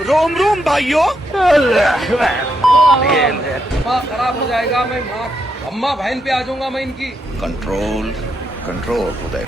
रोम रोम भाइयों खराब हो जाएगा। मैं माँ अम्मा बहन पे आ जाऊंगा मैं इनकी। कंट्रोल कंट्रोल उदय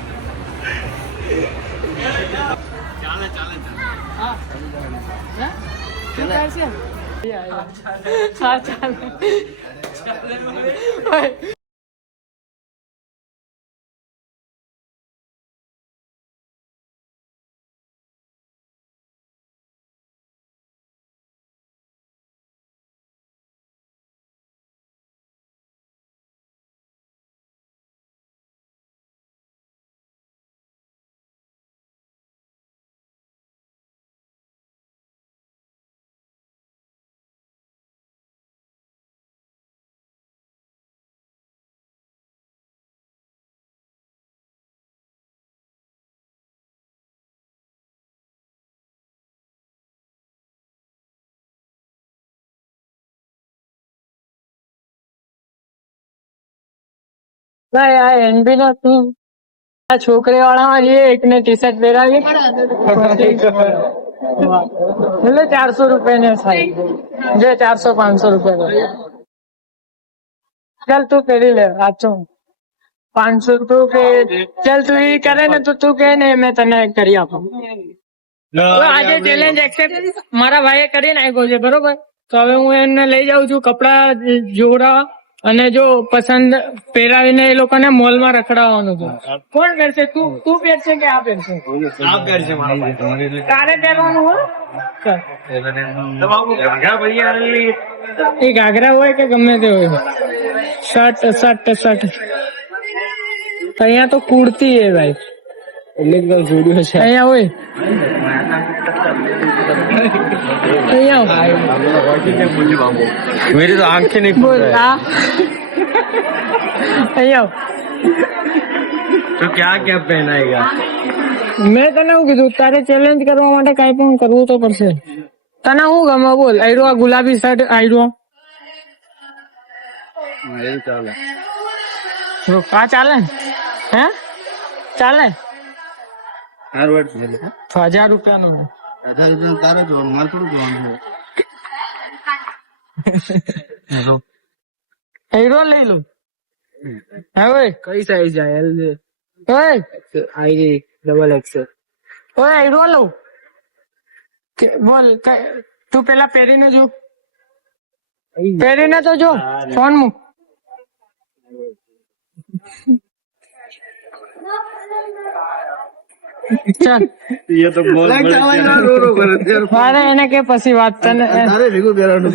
એનબી નથી આ છોકરી વાળામાં જે એકને ટી શર્ટ પહેરાવી એટલે 400 રૂપિયા થાય જે 400-500 રૂપિયા ચાલ તું પહેરી લે સાચું 500 તું કે ચાલ તું એ કરે ને તો તું કે ને મેં તને કરી આપું આજે ચેલેન્જ એક્સેપ્ટ મારા ભાઈએ કરી નાખ્યો છે બરોબર તો હવે હું એને લઈ જાઉં છું કપડા જોડા અને જો પસંદ પહેરાવીને એ લોકોને મોલમાં રખડાવવાનું છે કોણ પહેરશે તું પહેરશે કે આ પહેરશે તારે પહેરવાનું હોય એ ઘાઘરા હોય કે ગમે તે હોય શર્ટ અહીંયા તો કુર્તી હે ભાઈ એટલે જોડ્યો છે અહીંયા હોય मेरी तो आंखें नहीं बोल तो क्या क्या पहनाएगा મેં તને શું કીધું તારે ચેલેન્જ કરવા માટે કઈ પણ કરવું તો પડશે તને શું ગમે બોલ આયરો આ ગુલાબી શર્ટ આયરો આ ચાલે હે ચાલે 1000 રૂપિયાનું તારે જોવાનું મારે થોડું જોવાનું હીરો લઈ લો હવે કઈ સાઈઝ છે એલ ઓય આઈ ડબલ એક્સેલ ઓય હીરો લઉં બોલ તું પેલા પહેરીને જો પહેરીને તો જો ફોન મૂક ચાલ ये तो बहुत મારે એને કે પછી વાત તને तारे भीगो बेरानो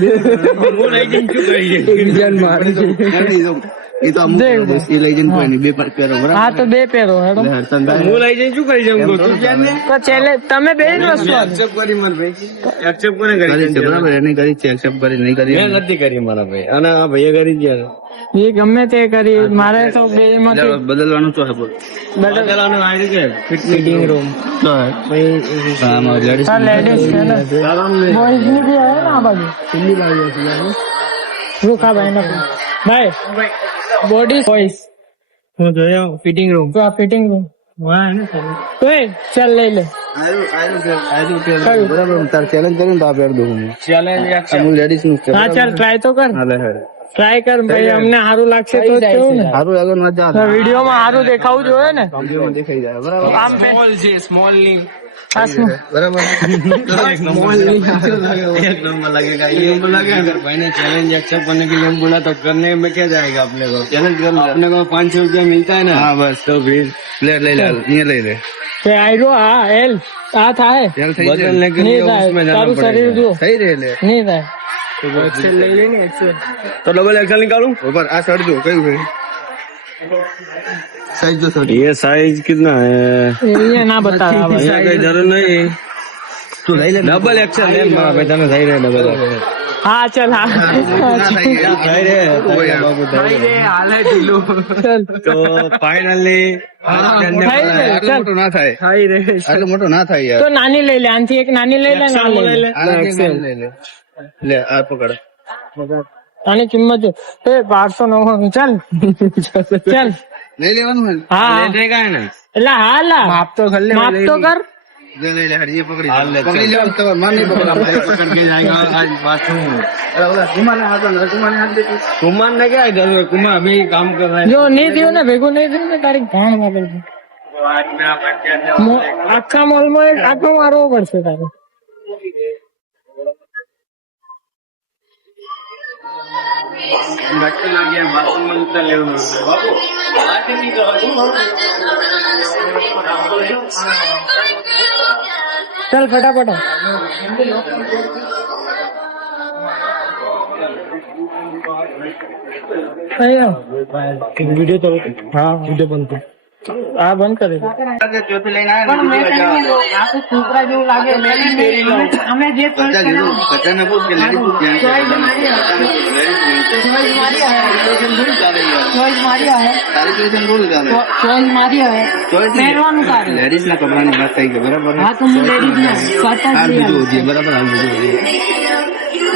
वो लाइटिंग क्यों करी है जान मार ये तो हम ये लाइटिंग कोई नहीं बे पेरो बराबर હા તો બે પહેરો હેડો वो लाइटिंग क्यों करी जाऊंगा तू તો ચેલે તમે બે જ વસ્તુ एक्सेप्ट करी मत भाई एक्सेप्ट कोने करी बराबर नहीं करी एक्सेप्ट करी नहीं करी मैं નથી કરી મારા ભાઈ અને આ ભાઈએ કરી ગયા એ ગમે તે કરી મારે તો બે માંથી બદલવાનું તો હે બોલ બદલવાનું આ રીતે ફિટિંગ રૂમ તો ભાઈ આમાં લેડીઝ હા લેડીઝ છે ને બોયઝ ની બી હે ને આ બાજુ દિલ્હી બાજુ છે રૂકા ભાઈ ના ભાઈ બોડી બોયઝ હું જોયો ફિટિંગ રૂમ તો આ ફિટિંગ રૂમ વાહ ને ઓય ચાલ લઈ લે બરાબર તાર ચેલેન્જ કરીને તો આ પહેર દઉં હું ચેલેન્જ હું લેડીઝ નું હા ચાલ ટ્રાય તો કર હાલે હેડ ટ્રાય કર ભાઈ અમને સારું લાગશે તો કેવું ને સારું લાગે ના જા વિડીયો માં સારું દેખાવું જોઈએ ને વિડીયોમાં દેખાઈ જાય બરાબર આમ સ્મોલ છે સ્મોલ ની બરાબર एक नंबर लगेगा ये लगे अगर भाई ने चैलेंज एक्सेप्ट करने के लिए हम बोला तो करने में क्या जाएगा अपने को चैलेंज करना अपने को 500 रुपया मिलता है ना हाँ बस तो फिर ले ले ये ले ले આયરો આ એલ આ થાય बदलने के लिए उसमें जाना તારું શરીર જો पड़ेगा सही रहे ले નહીં થાય એક્સેલ લઈ લે ને એક્સેલ तो डबल एक्सेल निकालूं ऊपर आ शर्ट जो कई है साइज जो शर्ट ये साइज कितना है અહીંયા ના બતાવે यहाँ कोई जरूर नहीं तू ले ले डबल एक्सेल ले मारा भाई तने सही रहे डबल હા ચાલ હા सही रे હાલે ઢીલો ચાલ તો ફાઇનલી મોટો ના થાય હાઈ રે આટલો મોટો ના થાય યાર તો નાની લઈ લે આનથી એક નાની લઈ લે ના લઈ લે લઈ લે લે આ પકડ આની કિંમત જો 1299 ચાલ ચાલ લઈ લેવાનું હોય ને? હા લે કાંઈ ને એટલે હા લા માપ તો કરી લે, માપ તો કર જો લઈ લે હરિયે પકડી લેવાનું તો માર નહીં પકડા પકડ के जाएगा आज बात हूँ अरे बोला कुमार ने हाथ दे कुमार ने क्या इधर कुमार अभी काम कर रहा है જો નહીં થયું ને ભેગું નહીં થયું ને તારી ભાણ વાપર આખા મોલમાં એક આટલો મારવો પડશે તારે घट लग गया बाथरूम में उतर ले बाबू आज नहीं करो ચાલ ફટાફટ વિડીયો ચાલુ હા વિડીયો બંધ હા બંધ કરે ચોથી લઈને આયા ને છોકરા જેવું લાગે અમે જે બધાને પૂછ કે લેડી પૂછ તારી ટ્યુશન બોલું ચાલે લેડીઝ ના કપડાની વાત થઈ ગઈ બરાબર હા તો હું લેડીઝ હાલ બીજું હોતી બરાબર હાલ બીજું હોતી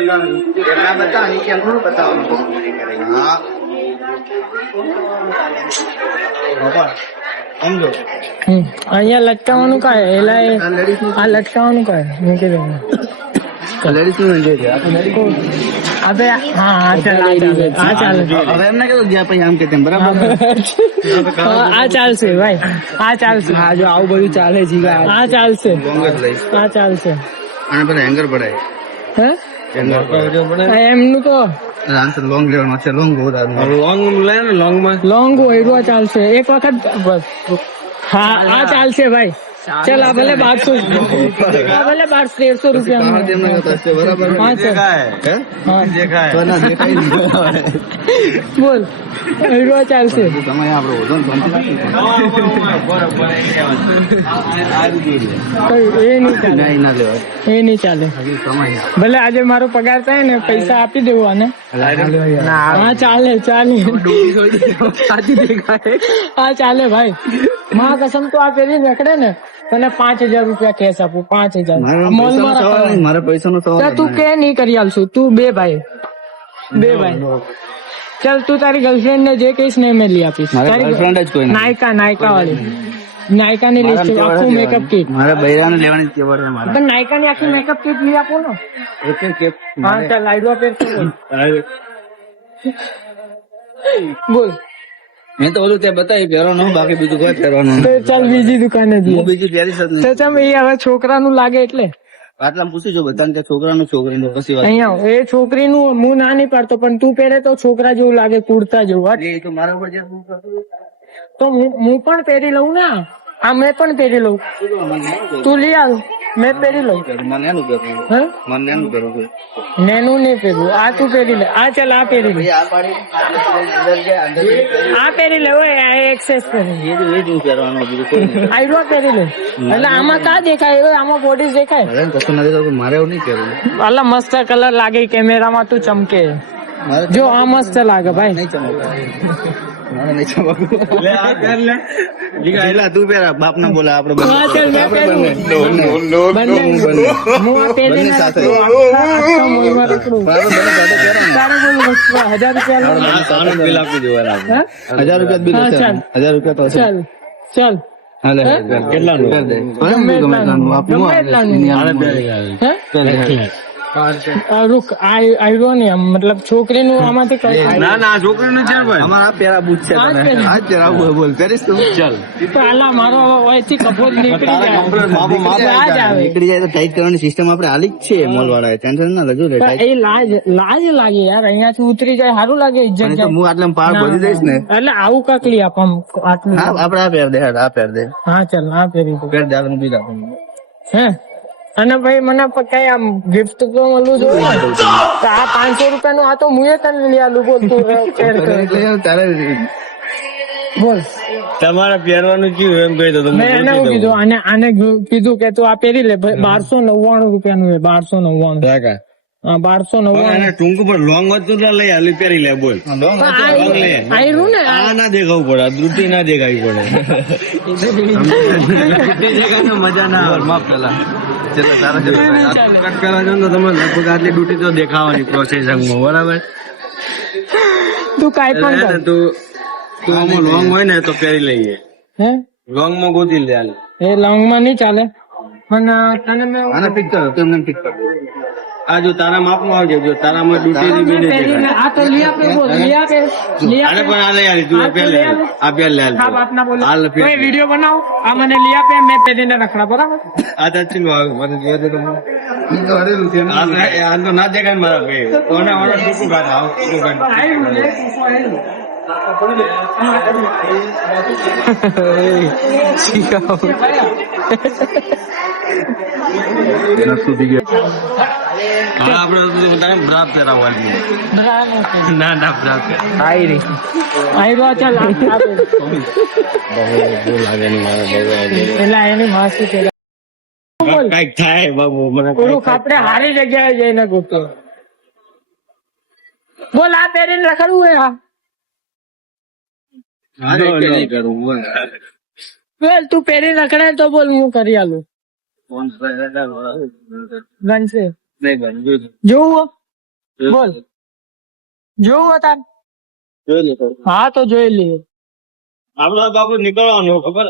બતા નીચે થોડું બતાવવાનું હા સમજો અહીંયા લટકાવવાનું કાય એલા આ લટકાવવાનું કાય મૂકી દે લેડીઝ નું છે અબે હા હા ચાલે હવે એમને કેવું ગયા પછી આમ કે તેમ બરાબર આ ચાલશે ભાઈ આ ચાલશે હા જો આવું બધું ચાલે છે આ ચાલશે લોંગ જ લઈશ આ ચાલશે અને પેલા હેંગર પડાય હે હેંગર પડાય એમનું તો આન્સર લોંગ લેવાનો છે લોંગ બહુ લોંગ લે ને લોંગ માં લોંગ હોય ચાલશે એક વખત બસ હા આ ચાલશે ભાઈ चल आप भले 1200 भले 1300 रुपया बराबर हाँ चल हाँ देखा है ना देखा ही नहीं बोल हीरो चालશે તમે આપણો વધો એ નહીં ચાલે ના લેવાય એ નહીં ચાલે ભલે આજે મારો પગાર થાય ને પૈસા આપી દેવું આને હા ચાલે ચાલે હા ચાલે ભાઈ માં કસમ તો આ પેલી રખડે ને તને 5000 રૂપિયા કેશ આપું 5000 મોલમાં રાખવાનું મારા પૈસા નો સવાલ તું કે નહીં કરી આલશું તું બે ભાઈ चल तू तारी गर्लफ्रेंड ने जे कहीश ने मैं ली આપીશ તારી ગર્લફ્રેન્ડ જ કોઈ નાયકા વાળી નાયકા ની લિસ્ટ આખું મેકઅપ કિટ મારા બૈરાને લેવાની જ કેવડ છે મારા પણ નાયકા ની આખી મેકઅપ કિટ લઈ આપો ને એક કેપ હા ચાલ આઈડો પેર બોલ મેં તો ઓલું તે બતાવી પહેરવાનું બાકી બીજું કોઈ પહેરવાનું તો ચાલ બીજી દુકાને હું જઈએ બીજું પહેરી જ નહીં તો ચમ એ હવે છોકરાનું લાગે એટલે આટલા પૂછી જો બધાને કે છોકરાનું છોકરીનું પછી વાત અહીંયા એ છોકરીનું હું ના નહીં પાડતો પણ તું પહેરે તો છોકરા જેવું લાગે કુર્તા જેવું એ તો મારા ઉપર જે તો હું પણ પહેરી લઉં ને આ મેં પણ પહેરી લઉં તું લઈ આવ મેં પહેરી લઉં મને એનું પહેરવું હે મને એનું પહેરવું નેનું નહીં પહેરવું આ તું પહેરી લે આ ચાલ આ પહેરી લે આ પાડી અંદર કે અંદર આ પહેરી લે ઓય આ એક્સેસ પહેરી એ જ પહેરવાનું બીજું કોઈ નહીં આઈરો પહેરી લે એટલે આમાં કા દેખાય ઓય આમાં બોડી દેખાય અરે કશું નથી કરતું મારે એવું નહીં કરવું અલા મસ્ત કલર લાગે કેમેરામાં તું ચમકે મારે જો આ મસ્ત લાગે ભાઈ નહીં ચમકતું મારે નહીં ચમકતું લે આ કર લે લીગા તું પહેરા બાપ ના બોલા આપણે હા ચાલ મેં પહેરું બંને હું આ પહેરી બંને સાથે. આખા મોલમાં રખડું બરાબર બંને સાથે પહેરો ને તારે બોલ 1000 રૂપિયા લો. આનું બિલ આપી દેવાના હા? 1000 રૂપિયા બિલ હા, હશે ચાલ. 1000 રૂપિયા તો હશે ચાલ ચાલ હાલે કેટલાનું કર દે ગમે ગમે એટલાનું. આપનું ગમે એટલાનું. હે? રૂક આયરો ને આમ મતલબ છોકરીનું આમાંથી કઈ ના ના છોકરીનું છે ભાઈ અમારા પેરા બૂટ છે આ જ તને પહેરી. આ જ પેરા બોલ કરીશ તું ચાલ તો આલા મારો અહીંથી કપોત નીકળી જાય આ જ આવે નીકળી જાય તો ટાઈટ કરવાની સિસ્ટમ આપણે હાલી જ છે મોલ વાળા ટેન્શન ના લેજો રે પણ એ લાજ લાગે યાર અહીંયાથી ઉતરી જાય સારું લાગે ઇજ્જત પણ એ તો જાય હું આટલા પાર ભરી દઈશ ને એટલે આવું કાકલી આપ આમ આટલું હા આપણે આ પહેર દે હેડ આ પહેર દે હા ચાલ આ પહેરી દઉં. પહેર દે આપણે બીજા હે અને ભાઈ મને કઈ આમ ગિફ્ટ તો મળવું જોઈએ ને. તો આ 500 રૂપિયાનું આ તો હું તને લઈ આલું બોલ તું શેર કર તારે બોલ તમારે પહેરવાનું કયું એમ કહી દો મેં એને એવું કીધું આને કીધું કે તું આ પહેરી લે 1299 રૂપિયાનું છે 1299 હા 1299. અને ટૂંક પર લોંગ હતું તો લઈ આલી પહેરી લે બોલ આયરું ને આ ના દેખાવું પડે દૂધી ના દેખાવી પડે મજા ના આવે માફ પેલા કટ કરવા જાવ તો તમે લગભગ આટલી ડ્યુટી તો દેખાવાની પ્રોસેસિંગમાં બરાબર તું કાંઈ પણ કર. તું આમાં લોંગ હોય ને તો પહેરી લઈએ હે લોંગ માં ગોતી લે હાલ. એ લોંગ માં નહીં ચાલે પણ તને મેં આ જો તારા માપ માં આવજે જો તારામાં ડ્યુટી ની બી નહીં દેખાય. આ તો લઈ આપે બોલ લઈ આપે આને પણ આ લઈ આલી તું પહેલે આ પહેલે હાલ હા બાપ ના બોલે હાલ કોઈ વિડીયો બનાવો આ મને લઈ આપે મેં પહેરીને રખડા બરાબર આ તો ચીલું આવે મને જોવા દે તો આ તો ના દેખાય ને મારા ભાઈ કોને ઓને ટૂંકું કાઢ આવ ટૂંકું કાઢ આયરું લે હા આપણે તો બધાને બ્રાપ પહેરાવવાની ના ના બ્રાપ આયરું ચાલ પેલા એની માસી પેલા કઈક થાય બાબુ મને થોડુંક આપણે સારી જગ્યાએ જઈને ગોતો બોલ આ પહેરીને રખડવું હોય નહીં કરું બોલ તું પહેરીને રખડાય તો બોલ હું કરી આલું બનશે જોવું બોલ જોવું તાર હા તો જોઈ લઈએ આપડે બાબુ નીકળવાનું ખબર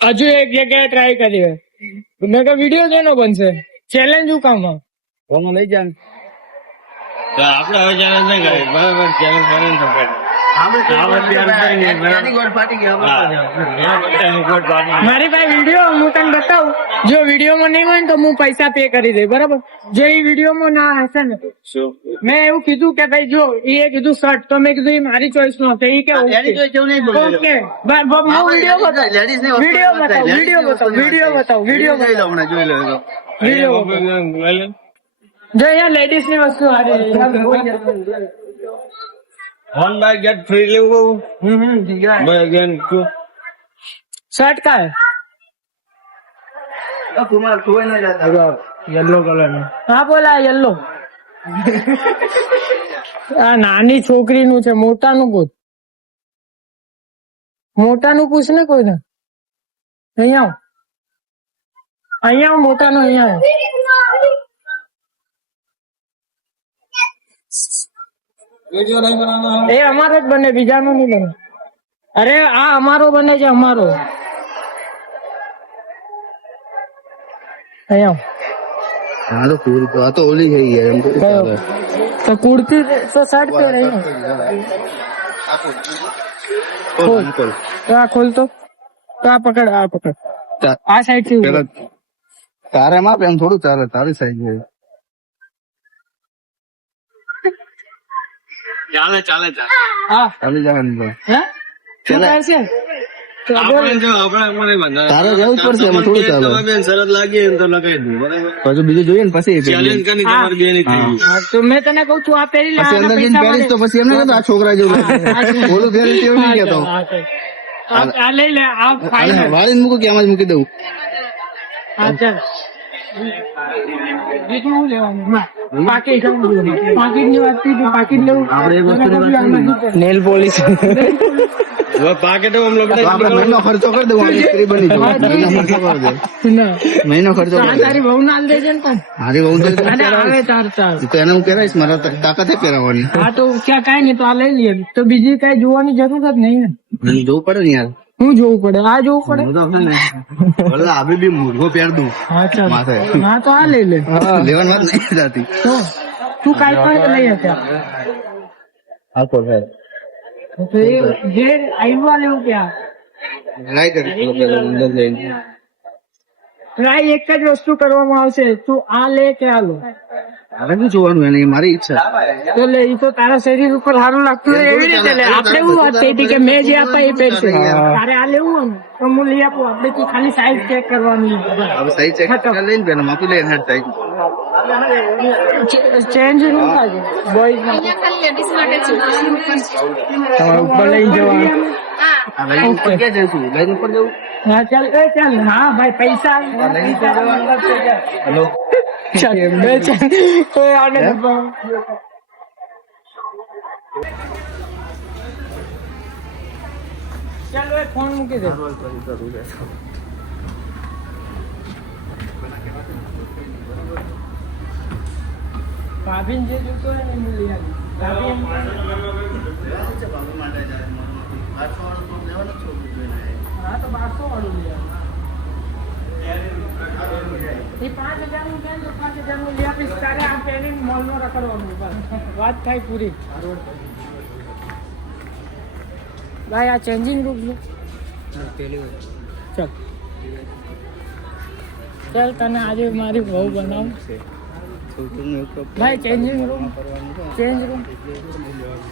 હજુ એક જગ્યાએ ટ્રાય કરીએ મેં કહ્યું વિડીયો કેનો બનશે ચેલેન્જ હું કામ કોનો લઈ જાય આપડે હવે ચેલેન્જ નહીં કરીએ બરાબર ચેલેન્જ કરે ને મારી પાસે વિડીયો હું તને બતાવું જો વિડીયોમાં નહીં હોય ને તો હું પૈસા પે કરી દઈશ બરાબર જો એ વિડીયોમાં ના હશે ને મેં એવું કીધું કે ભાઈ જો એ કીધું શર્ટ તો મેં કીધું એ મારી ચોઈસ નો હતો એ કે ઓકે વિડીયો જો અહીંયા લેડીઝ ની વસ્તુ સારી वन बाय गेट फ्री लेવું मैं अगेन शर्ट का है येलो कलर में હા બોલા યલો આ નાની છોકરીનું છે મોટાનું પૂછ મોટાનું પૂછ ને કોઈને અહીંયા અહીંયા મોટાનું અહીંયા એ અમારો જ બને બીજાનો નહીં બને અરે આ અમારો બને છે અમારો અહીંયા આ તો ઓલી થઈ ગયા એમ તો કુર્તી તો શર્ટ પહેરે આ ખોલ તો આ પકડ આ સાઈડ થી તારે માપ એમ થોડું ચાલે તારી સાઈડ ચાલે ચાલે હા ચાલી જવાનું હે શું કરશે તારે જવું જ પડશે એમાં થોડું ચાલે શરત લાગી એમ તો લગાવી દઉં બરાબર પછી બીજું જોઈએ ને પછી ચેલેન્જ કરી તમારી બે ની થઈ તો મેં તને કહું છું આ પહેરી લે પછી અંદર જઈને પહેરીશ તો પછી એમને કહેતો આ છોકરા જેવું ઓલું પહેરી તેવું નહીં કહેતો આ લઈ લે આ ફાઈન વાળીને મૂકું કે આમાં જ મૂકી દઉં હા ચાલ બીજું લેવાનું પાકીટ ની વાત કરી પાકીટ લેવું નેલ પોલિશ પાકેટ મહિનો ખર્ચો કરી દઉં સ્ત્રી બની જાઉં મહિનો ખર્ચો કરી દે મહિનો ખર્ચો તારી બહુ નાલ દેજે ને પણ મારી બહુ આવે ચાર તો એને હું કહેવાઈશ મારા તાકાત પહેરાવાની હા તો ક્યાં કઈ નહીં તો આ લઈ લઈએ તો બીજી કઈ જોવાની જરૂર જ નહીં ને જોવું પડે ને યાર શું જોવું પડે આ જોવું પડે આવી બી મૂર્ખો પહેર દઉં હા ચાલ હા તો આ લઈ લે લેવાની વાત નહીં થતી તો તું કાંઈ પણ લઈ હશે હા તો એ જે આવ્યું લેવું ક્યાં ટ્રાય એક જ વસ્તુ કરવામાં આવશે તું આ લે કે આ લો હવે શું જોવાનું એને મારી ઈચ્છા તો લે એ તો તારા શરીર ઉપર સારું લાગતું હોય એવી રીતે લે આપણે એવું વાત થઈ હતી કે મેં જે આપા એ પહેરશે તારે આ લેવું હોય ને તો હું લઈ આપું આપણે તું ખાલી સાઈઝ ચેક કરવાની હવે સાઈઝ ચેક લઈને બેન માપી લઈને હેડ સાઈઝ ચેન્જ નું થાય બોયઝ ના તમારે ઉપર લઈ જવાનું હા ચાલ હા ભાઈ પૈસા હેલો કોઈ આને ચાલો એ ફોન મૂકી દે. ભાભીને જે જોતો હોય ને એ લઈ આવી. ભાભી એમ કહે, હા તો 1200 વાળું લઈ આવી. એ 5000 નું કહે તો 5000 નું લઈ આપીશ. તારે આ પહેરીને મોલમાં રખડવાનું. બસ વાત થાય પૂરી. ભાઈ આ ચેન્જિંગ રૂમ છે. ચાલ ચાલ તને આજે મારી બહુ બનાવું. ભાઈ ચેન્જિંગ રૂમ, ચેન્જ રૂમ.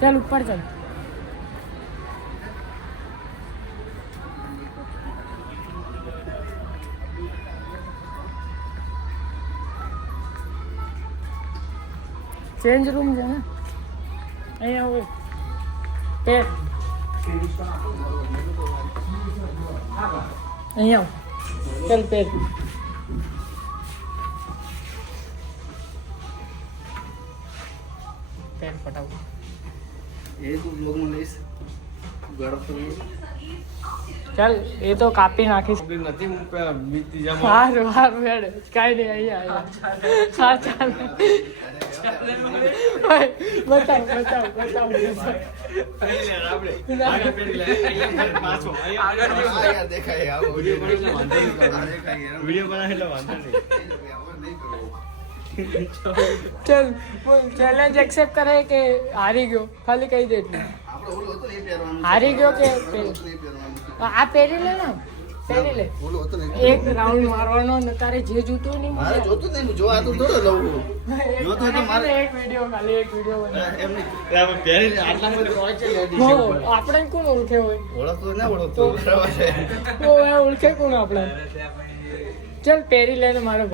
ચાલ ઉપર ચાલ. ચેન્જ રૂમ છે ને અહીંયા હોય પેર અહીંયા ચાલ પેર. પેર પટાવ. ચાલ એ તો કાપી નાખીશ. નથી બીતી જામ. સારું સારું હેડ કાંઈ નહીં અહીંયા હા ચાલ બતાવ બતાવ બતાવ. ચલ ચેલેન્જ એક્સેપ્ટ કરે કે હારી ગયો ખાલી કહી દે એટલું. હારી ગયો કે આ પહેરી લે ને પહેરી લે. એક રાઉન્ડ મારવાનો ને તારે જે જોતું નહીં મારે જોતું નહીં, જો આ તો થોડો લઉં. જોતું તો મારે એક વિડીયો ખાલી એક વિડીયો એમ નહીં. આપણે કોણ ઓળખે હોય ઓળખતો ના ઓળખતો બરાબર છે. તો એ ઓળખે કોણ આપણે. ચલ પહેરી લે ને મારે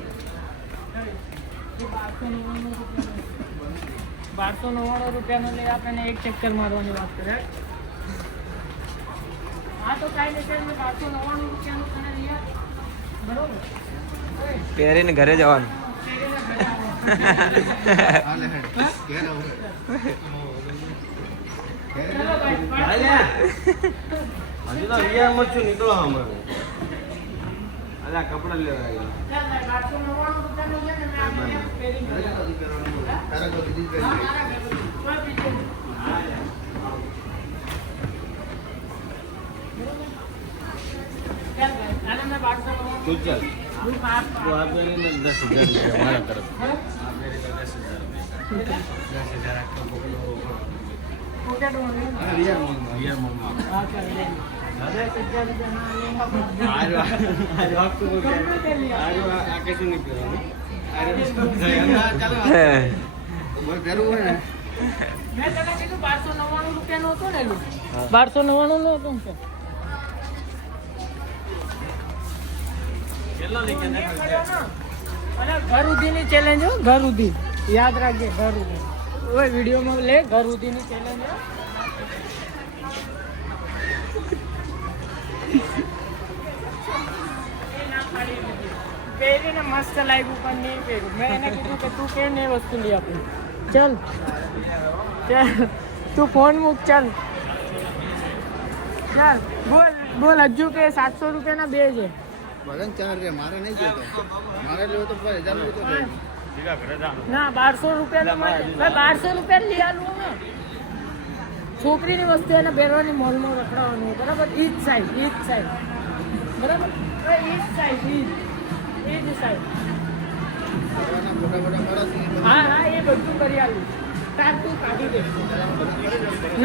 1299 રૂપિયાનો લઈ આપણને એક ચક્કર મારવાની વાત કરે. હા તો કાંઈ નહીં, 1299 રૂપિયાનું તને લઈ આપ. બરોબર પહેરીને ઘરે જવાનું. ચલો ભાઈ નીકળો અમારે અલા કપડા લેવા ચાલ ભાઈ 1299 રૂપિયાનું છે ને મેં આપણને પહેરી મેં તને કીધું 1299 રૂપિયાનું હતું ને. 1299 નું હતું ને. અને ઘર ઉધીની ચેલેન્જ હો, ઘર ઉધી યાદ રાખજે. ઘર ઉધી ઓય વિડીયોમાં લે. ઘર ઉધીની ચેલેન્જ હો. પહેરીને મસ્ત લાગ્યું પણ નહીં પહેર્યું. મેં એને કીધું કે તું કે ને વસ્તુ લઈ આપું. ચાલ ચાલ તું ફોન મૂક. ચાલ ચાલ બોલ બોલ. હજુ કે 700 રૂપિયાના બે છે. ભજન ચાર રે મારે નહીં જોતો. મારે લેવો તો 1000 લેવો તો ના 1200 રૂપિયાનો ભાઈ 1200 રૂપિયા લઈ આલું ને. છોકરીની વસ્તુ એને પહેરવાની મોલમાં રખડાવવાનું બરાબર. ઈ જ સાઈઝ બરાબર. ઈ જ સાઈઝ ઈ જ સાઈઝ. હા હા એ બધું કરી આલું. તાર તું કાઢી દે.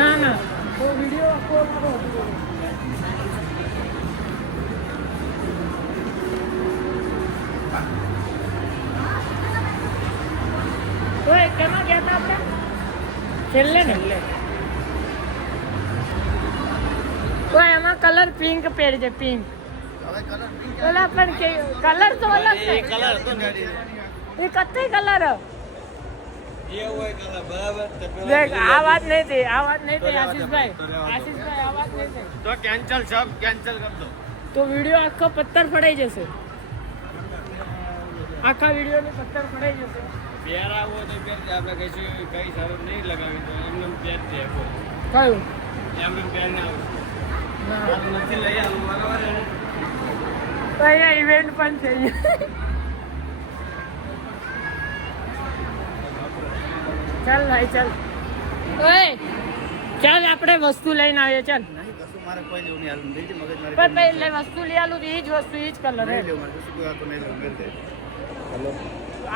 ના ના તો વિડીયો આખો મારો હતો. ઓય કેમાં ગયા હતા આપણે? છેલ્લે ને ઓય એમાં કલર પિંક પહેરજે. પિંક ઓલા પણ કે કલર તો અલગ છે. એ કત્તે કલર દેખ. આ વાત નહીં થઈ આશીષભાઈ. આ વાત નહીં થઈ તો કેન્સલ સબ કેન્સલ કર દો. તો વિડીયો આખો પથ્થર પડાઈ જશે. આખા વિડીયો ની 70 પડાઈ જશે. પેર આવો તો પેર આપણે કહીશું કઈ સારું નહીં લગાવી તો એમને પેર છે કયું એમને પેર ના આવે નથી લઈ આવું બરાબર તો અહીંયા ઇવેન્ટ પણ છે. ચાલ ભાઈ ચાલ. ઓય ચાલ આપણે વસ્તુ લઈને આવીએ. ચાલ કશું મારે કોઈ લેવું નહીં હાલ નહીં મગજ મારી પણ ભાઈ એટલે વસ્તુ લઈ આલું એ જ વસ્તુ એ જ કલર હે. નહીં લેવું મારે કશું કોઈ વાતો નહીં લેવું મેલ દે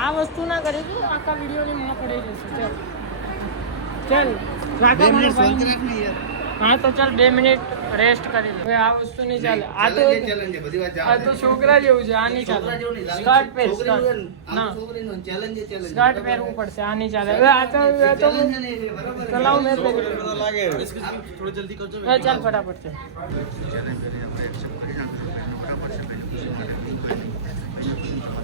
આ વસ્તુ ના કરી તું આખા વિડીયો ની માં પડી જશે. ચાલ રાખો મારો શાંતિ ભાઈ. રાખ ને યાર હા તો ચાલ 2 મિનિટ રેસ્ટ કરી લે. આ વસ્તુ નહીં ચાલે. આ તો ચેલેન્જ છે બધી વાત આ તો છોકરા જેવું છે. આ નહીં ચાલે. સ્કર્ટ પહેર સ્કર્ટ. ના છોકરીનો ચેલેન્જ છે ચેલેન્જ સ્કર્ટ પહેરવું પડશે. આ નહીં ચાલે. હવે આ તો ચલાવ મેં લાગે થોડું જલ્દી કરજો ચાલ ફટાફટ ચાલ. ચેલેન્જ કરીને આપણે એક્સેપ્ટ કરી નાખશું એનો બરાબર છે પહેલી ખુશી માટે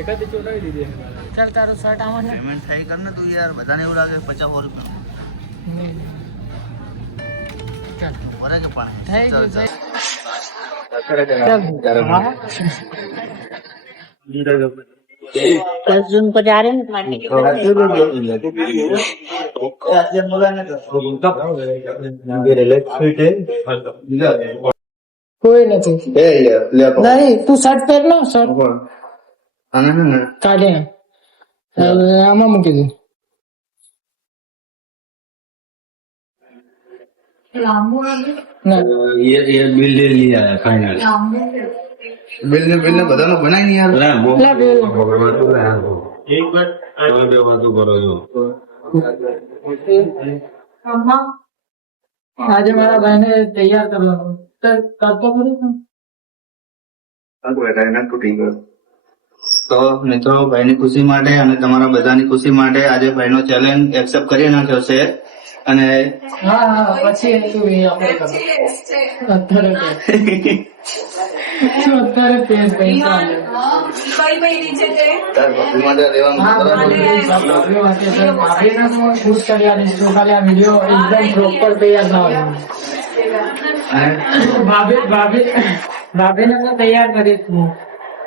એકાદી ચોટાવી દીધી ચાલ તારું શર્ટ આમાં છે. પેમેન્ટ થાય કર ને તું યાર બધાને એવું લાગે 50 રૂપિયા ચાલ ભરે કે પાણી થઈ ગયું ચાલ, ચાલ. अर्जुन को जा रहे हैं કોઈ નથી. નહીં તું શર્ટ પહેર ને શર્ટ કાઢે આમાં મૂકી દે. ના ये बिल ले लिया है फाइनल બિલ ને બધાનો બનાવી ને યાર લા બેલ. एक बार તમે વાતો કરો છો આજે મારા ભાઈને તૈયાર કરવાનો તો કરતો ખરી. તૂટી ગયો તો મિત્રો ભાઈની ખુશી માટે અને તમારા બધાની ખુશી માટે આજે ભાઈનો ચેલેન્જ એક્સેપ્ટ કરી નાખ્યો છે અને હા હા પછી તું એ આપણે કરો. અત્યારે પેજ ભાઈ ચાલે. તાર ભાભી માટે રહેવાનું હા ભાભીને તો ખુશ કરી આપીશ. તો ખાલી આ વિડીયો એકદમ પ્રોપર તૈયાર થવાનો. ભાભીને તો તૈયાર કરીશ હું.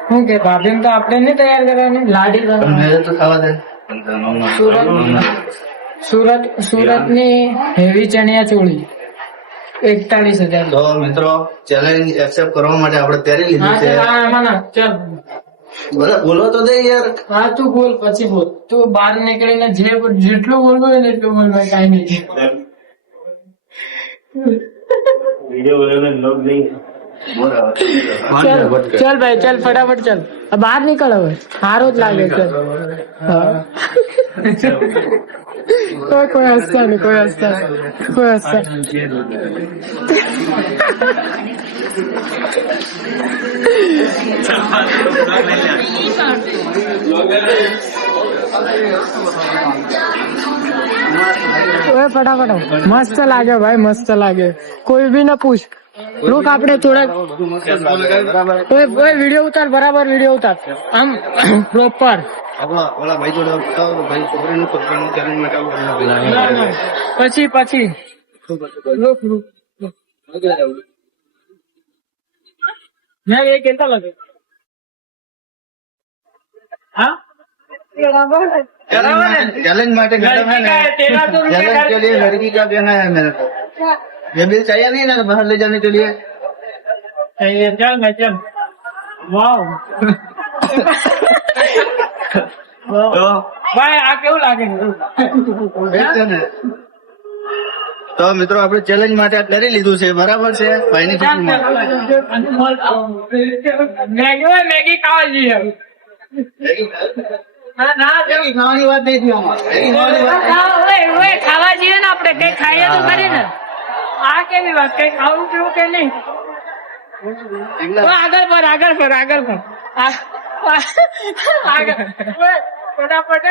શું કે ભાભીને તો આપણે નહીં તૈયાર કરવાની લાડી કરવાની. મેરે તો ખાવા દે સુરત ની હેવી ચણિયા ચોળી 41,000. તો મિત્રો ચેલેન્જ એક્સેપ્ટ કરવા માટે આપણે પહેરી લીધું હા છે ચાલ આમાં ના ચાલ. બધા બોલો તો દે યાર હા તું બોલ પછી બોલ. તું બહાર નીકળીને જેટલું બોલવું હોય ને એટલું બોલ ભાઈ કાંઈ નહીં. वीडियो बनाना लोग नहीं ચાલ ચાલ ભાઈ ચાલ ફટાફટ ચાલ. બહાર નીકળ હવે સારું જ લાગે છે. હા. કોઈ હસતા નહીં કોઈ હસતા ઓય ફટાફટ મસ્ત લાગે ભાઈ મસ્ત લાગે. કોઈ બી ના પૂછ. લોક આપણે થોડાક વિડીયો ઉતાર બરાબર વિડીયો ઉતાર આમ પ્રોપર. ઓલા ભાઈ જોડે ભાઈ છોકરીનું ચેલેન્જ માટે પછી રૂક મેં ये कैसा लगे हाँ चैलेंज માટે गरम है ना चैलेंज के लिए लड़की का देना है मेरे को ये बिल चाहिए नहीं ना बाहर ले जाने के लिए चल मैं चल वाव ભાઈ આ કેવું લાગે તો મિત્રો આપણે ચેલેન્જ માટે કરી લીધું છે બરાબર છે ભાઈની ખુશીમાં મેગી ખાવા જઈએ ખાવાની વાત નહીં ખાવા જઈએ ને આપડે કઈ ખાઈએ તો ખરી ને. આ કેવી વાત કઈ ખાવું પીવું કે નહીં. આગળ પર ફટાફટ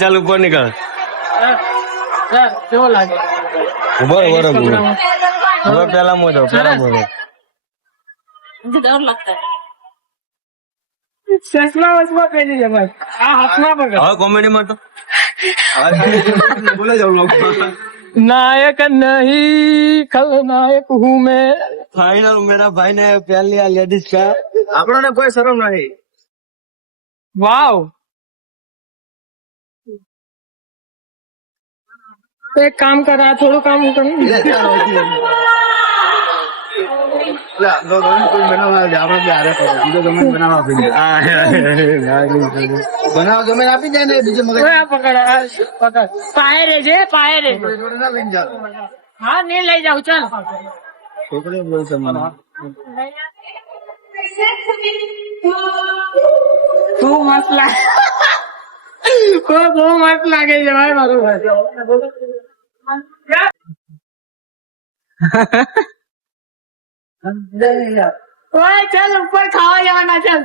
ચાલ ઉપર નીકળ કેવો લાગે બરોબર કપડામાં. હવે પેલા મોજો પેલા સરસ. મોજો ચશ્મા વસમા પહેરી છે ભાઈ. આ હાથમાં પકડ. હવે કોમેડી માં તો બોલે જાવ नायक नहीं खलनायक हूँ मैं. फाइनल मेरा भाई ने पहन लिया लेडीज का આપણને કોઈ શરમ નહીં वाव. एक काम कर रहा थोड़ा काम कर. બનાવ તમે આપી જાય ને બીજે મગજ ઓય આ પકડ આ પકડ. પાયે રહેજે પાયે રહેજે. હા નહીં લઈ જાઉં ચાલ. છોકરી બોલશે મને તું મસ્ત લાગે. બહુ મસ્ત લાગે છે ભાઈ મારું ભાઈ. ઓય ચાલ ઉપર ખાવા જવાના ચાલ.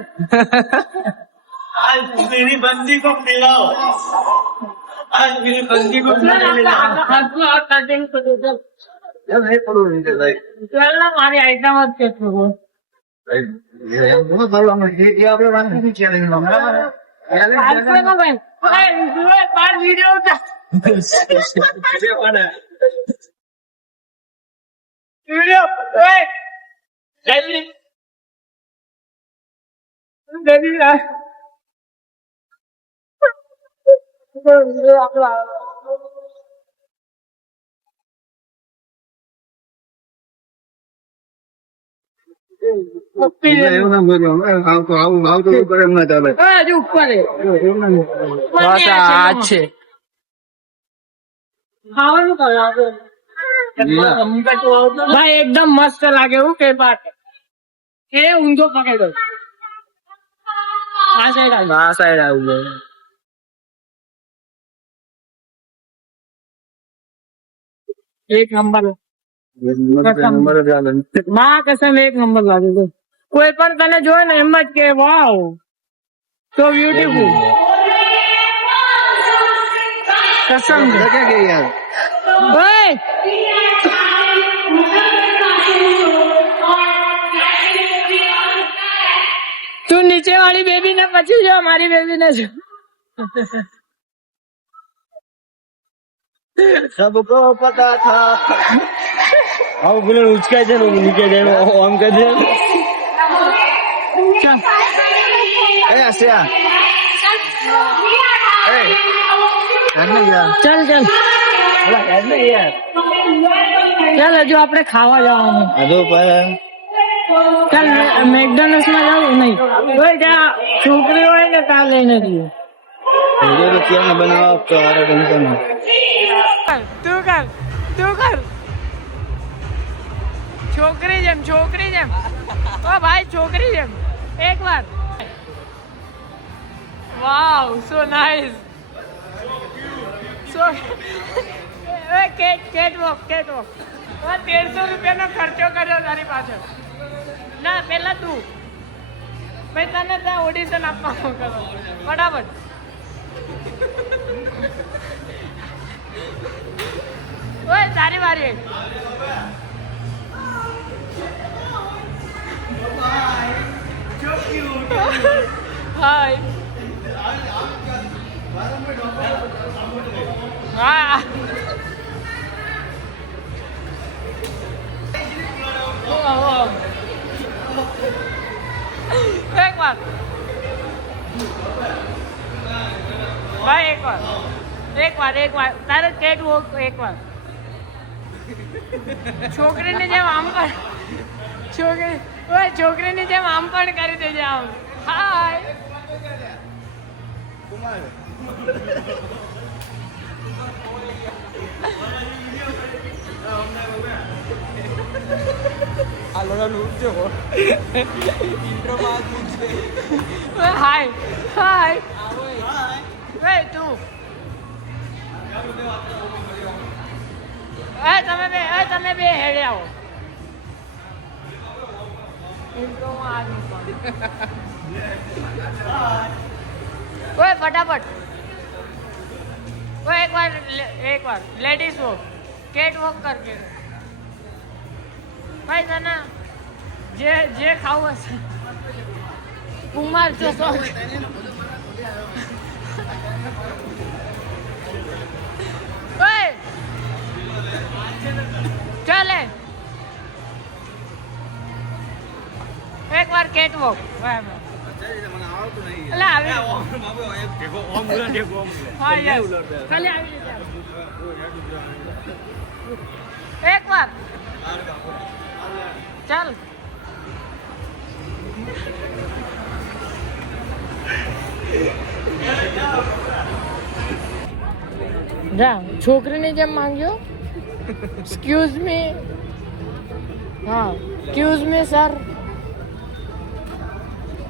હાથમાં હાથ કાઢીને કરું ચાલ. ચાલ ને મારી આઈટમ જ છે થોડું. હાથમાં ના ભાઈ. ઓય, ઓય, બાર વિડીયો ઉતાર. વિડીયો ઓય જલ્દી જલ્દી આ હજુ ઉપર છે ખાવાનું ભાઈ એકદમ મસ્ત લાગે એવું કે પાક એ ઊંધો પકડ્યો આ સાઈડ આવ્યું એક નંબર માં કસમ એક નંબર લાગે છે. કોઈ પણ તને જોવે ને એમ જ કે વાવ સો બ્યુટીફુલ કસમ ઓય તું નીચે વાળી બેબી ને પછી જો મારી બેબી ને જો सबको पता था આવું બોલે ઉચકાય છે ને નીચે જાય આમ કહે છે એ આશા એ ચાલ ચાલ ચાલ હજુ આપણે ખાવા જવાનું હજુ પણ ચાલ મેકડોનલ્ડ માં જવું નહીં હોય ત્યાં છોકરી હોય ને ત્યાં લઈને જઈએ વિડિયો તો ક્યાં બનાવો તો આરે ટેન્શન તું કર છોકરી જેમ ઓ ભાઈ છોકરી જેમ એક વાર wow so nice so catwalk 1300 રૂપિયાનો ખર્ચો કર્યો તારી પાછળ ના પેલા તું મેં તને ત્યાં ઓડિશન આપવા કરો ફટાફટ ઓય તારી વારી હાય હા એક વાર ભાઈ એક વાર તારે કેટ વોક એક વાર છોકરીની જેમ આમ પણ છોકરીની જેમ આમ પણ કરી દેજે આમ હાય હાય તું તમે બે હેડે આવો ઓય ફટાફટ ઓય એક વાર લેડીઝ વોક કેટ વોક કરકે ભાઈ તને જે ખાવું હશે કુમાર ચસોક ઓય ચાલે એક વાર કેટ વોક એટલે આવી હા યસ ખાલી આવી રીતે એક વાર ચાલ જા છોકરીની જેમ માંગ્યો એક્સક્યુઝ મી હા એક્સક્યુઝ મી સર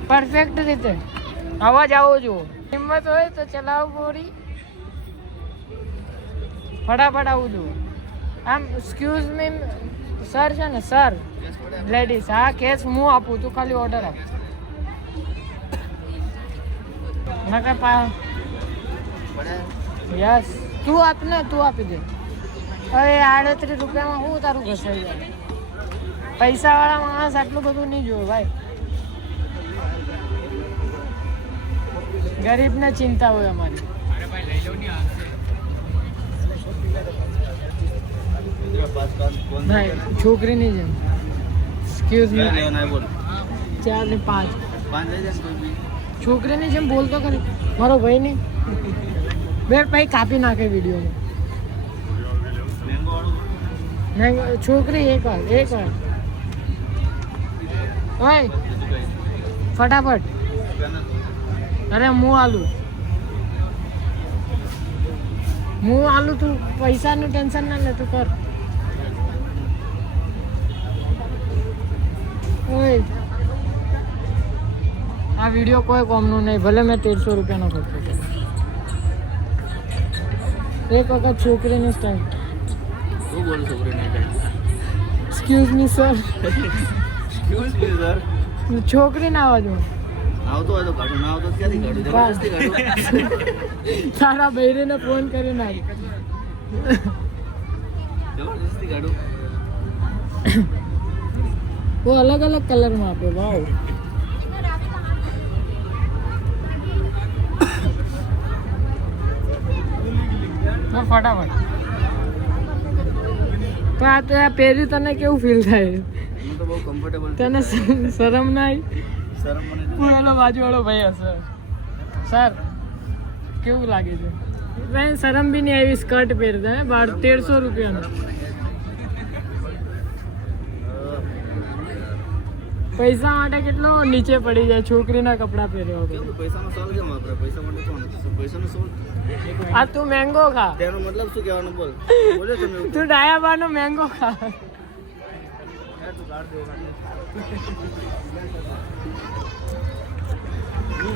પરફેક્ટ રીતે અવાજ આવો જુઓ હિંમત હોય તો ચલાવો ગોરી ફટાફટ આવું જુઓ આમ એક્સક્યુઝ મી સર છે ને સર લેડીઝ હા કેસ હું આપું તું ખાલી ઓર્ડર આપ નકર પા યસ તું આપ ને તું આપી દે અરે 38 રૂપિયામાં હું તારું ઘસાઈ જાય પૈસા વાળા માણસ આટલું બધું નહીં જોયું ભાઈ ગરીબને ચિંતા હોય અમારી ભાઈ છોકરીની જેમ એક્સક્યુઝ મી 4 ને 5 છોકરીની જેમ બોલતો કરી મારો ભાઈ નહીં બે ભાઈ કાપી નાખે વિડીયોમાં છોકરી એક વાર ઓય ફટાફટ અરે હું આલુ તું પૈસાનું ટેન્શન ના લે તું કર ઓય આ વિડીયો કોઈ કોમનું નહીં ભલે મેં 1300 રૂપિયાનો ખર્ચો કર્યો એક વખત છોકરીની સ્ટાઈલ શું બોલ છોકરીને એક્સક્યુઝ મી સર છોકરીના અવાજમાં આવતો હોય તો કાઢું ના આવતો ક્યાંથી કાઢું જબરદસ્તી કાઢું તારા બૈરીને ફોન કરી નાખ જબરદસ્તી કાઢું वो अलग अलग कलर में आपे वाओ फटाफट તો આ તો આ પહેર્યું તને કેવું ફીલ થાય હું તો બહુ કમ્ફર્ટેબલ તને શરમ ના આવી શરમ મને પેલો બાજુવાળો ભાઈ હશે સર કેવું લાગે છે ભાઈ શરમ બી નહીં આવી સ્કર્ટ પહેરતા 1300 રૂપિયાનો પૈસા માટે કેટલો નીચે પડી જાય છોકરીના કપડા પહેર્યા વગર પૈસાનો સવાલ કેમ વાપરે પૈસા માટે કોણ પૈસાનો સવાલ આ તું મેંગો ખા તેનો મતલબ શું કહેવાનું બોલ બોલે તમે તું ડાયાબાનો મેંગો ખા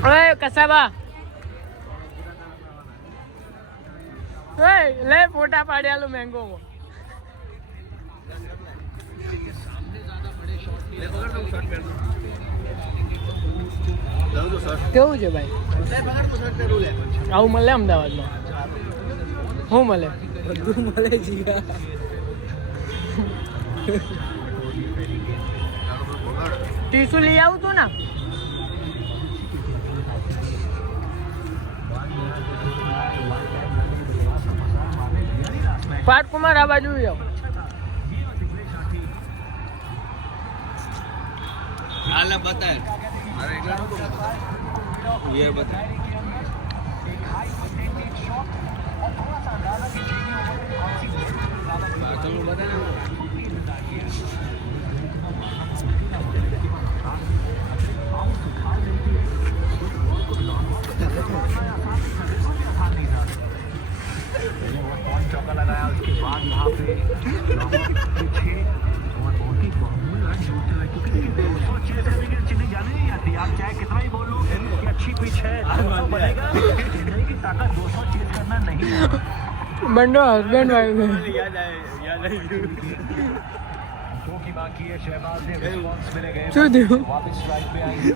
ઓય કસાબા ઓય લે ફોટા પાડ્યાલું મેંગો માં કેવું છે ભાઈ આવું મળે અમદાવાદમાં શું મળે બધું મળે જીગા ટીસુ લઈ આવું તું ને પાર્કુમાર આ બાજુ જાઓ હાલે બતાય મારે એકલા નતો યાર બતાય ચલો બતાય चौका लगाया उसके बाद यहाँ पे और बहुत ही चीजें जाने नहीं आती आप चाहे कितना ही बोलो कि अच्छी पिच है बनेगा की ताकत 200 चीज करना नहीं है बंडो हस्बैंड वाइफ याद आए શું થયું वापस स्ट्राइक पे आई